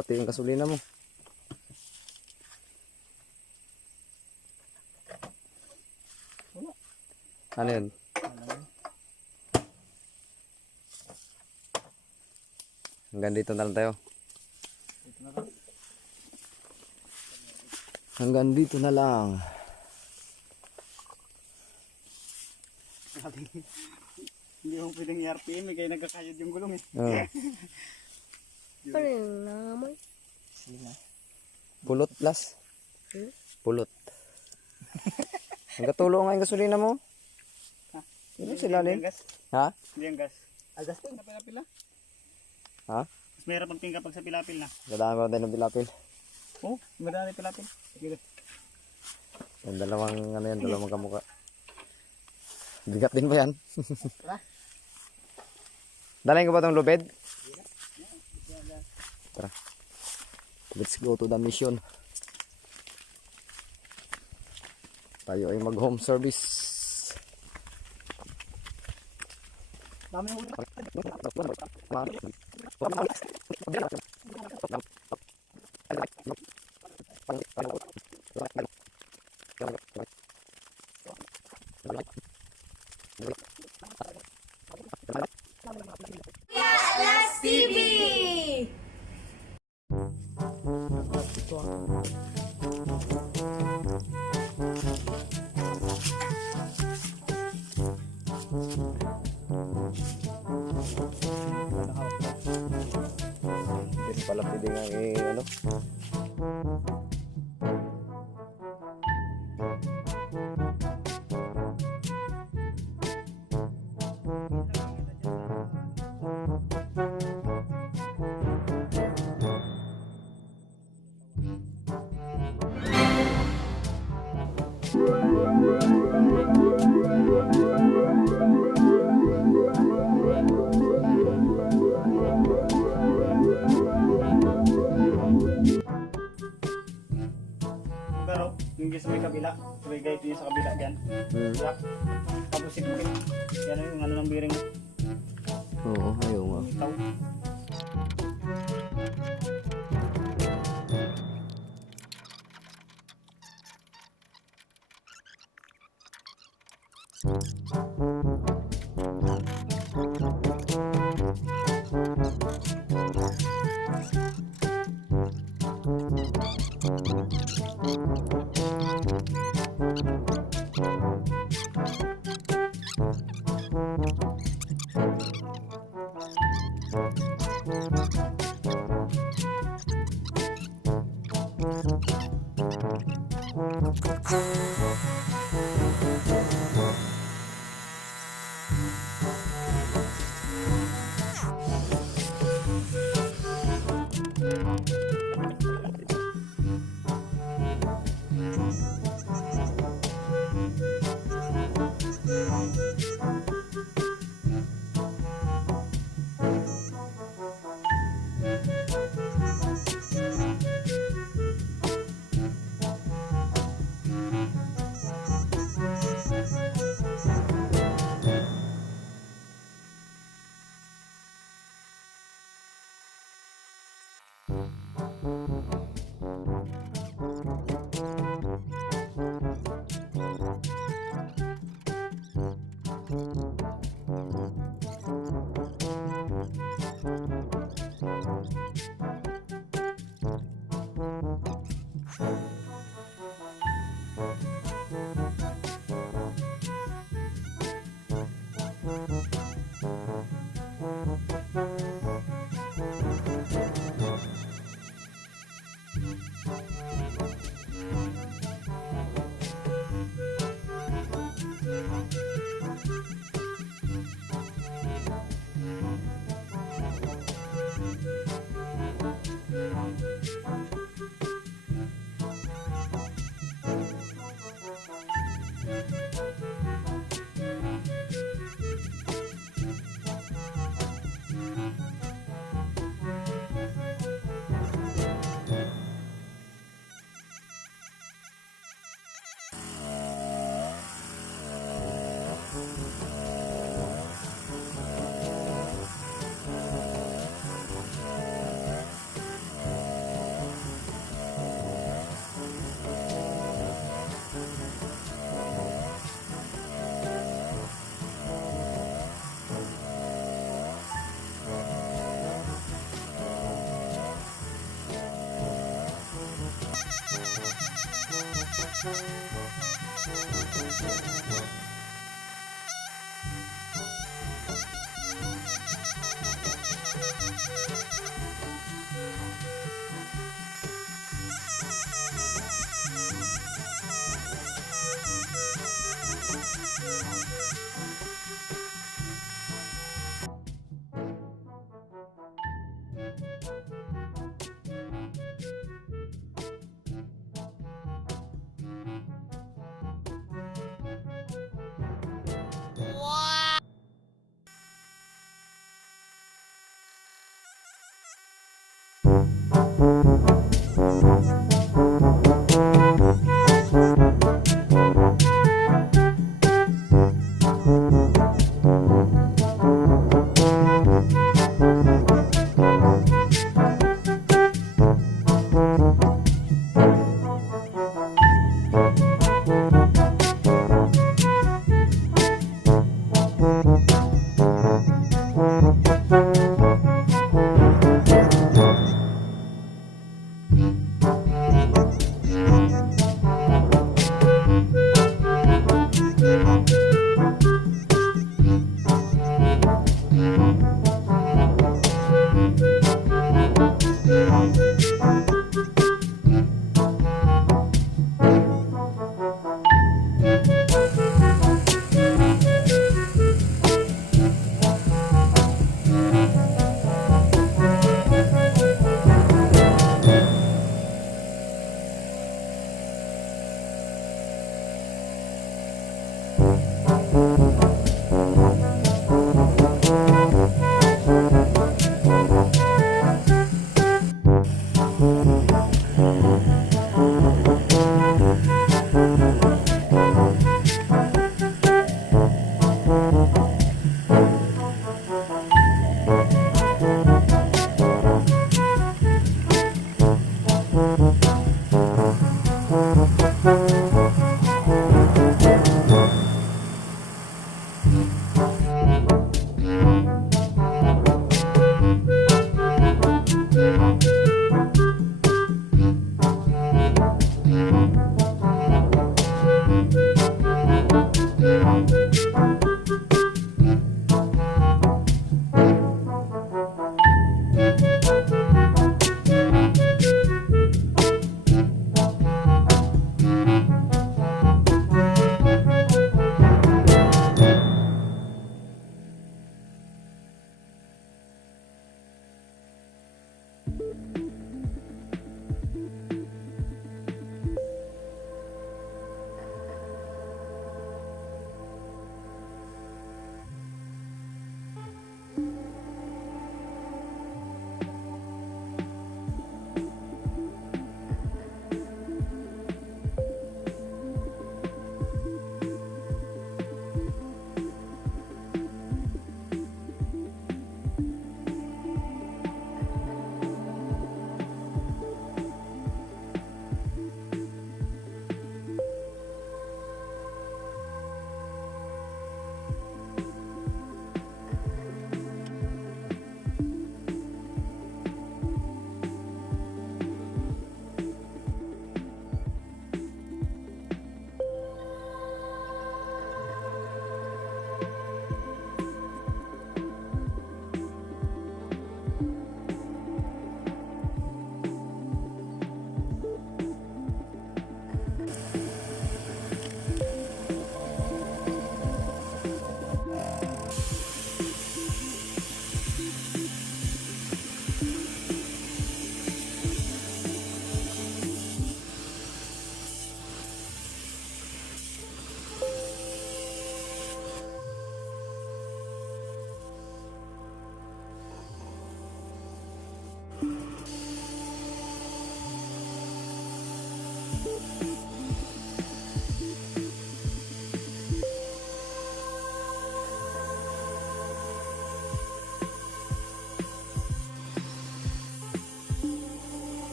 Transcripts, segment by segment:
pati yung gasolina mo. Ano yun? Hanggang dito na lang tayo. Hanggang dito na lang. Hindi mo pwedeng i-RPM kaya nagkakayod yung gulong eh. Ano yung nangamoy? Pulot plus. Pulot. Nagkatulong nga yung gasolina mo. Ano sila din? Ha? Hindi ang gas. Gas din sa pilapil na. Ha? Mas mayroon pang tingka pag sa pilapil na. Dadaan ko tayo ng pilapil. Oo, madami pilapil. Sige. Yung dalawang ano yan, dalawang kamukha. Bigat din ba yan? Dalayin ko ba itong lubid? Tara. Let's go to the mission. Tayo ay mag home service. Dami yung ulo. Hindi pala pwede nga ano. Pero, yung sa may kabila, sabay guide yun sa kabila dyan. Yak. Tapos sikupin. Yan yung ano ng bearing. Oo, ayaw nga. Itaw.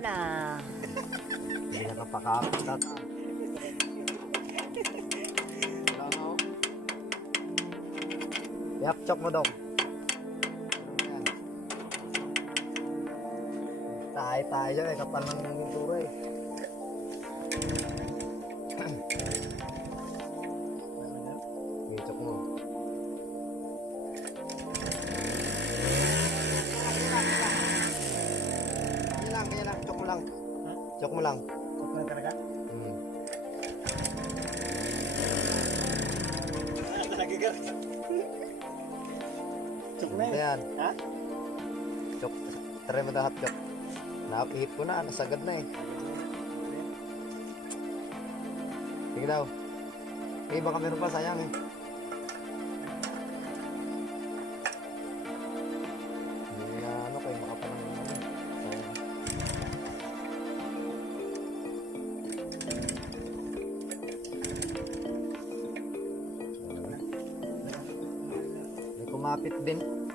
na. Hindi na kapakapit at. Yap, chok mo daw. Ayan. Tayo siya eh, kapal ng pintura eh. Chok mo. Ganyan lang, chok mo lang. Chok mo lang. Chok na talaga? Talaga ka. Chok na Ayan. Ha? Chok. Try mo dahap, chok. Napihit ko na, nasagad na eh. Sige daw. Eh, baka meron pa, sayang eh. Hindi na ano kayo, makapalang ano. Sayang. May kumapit din.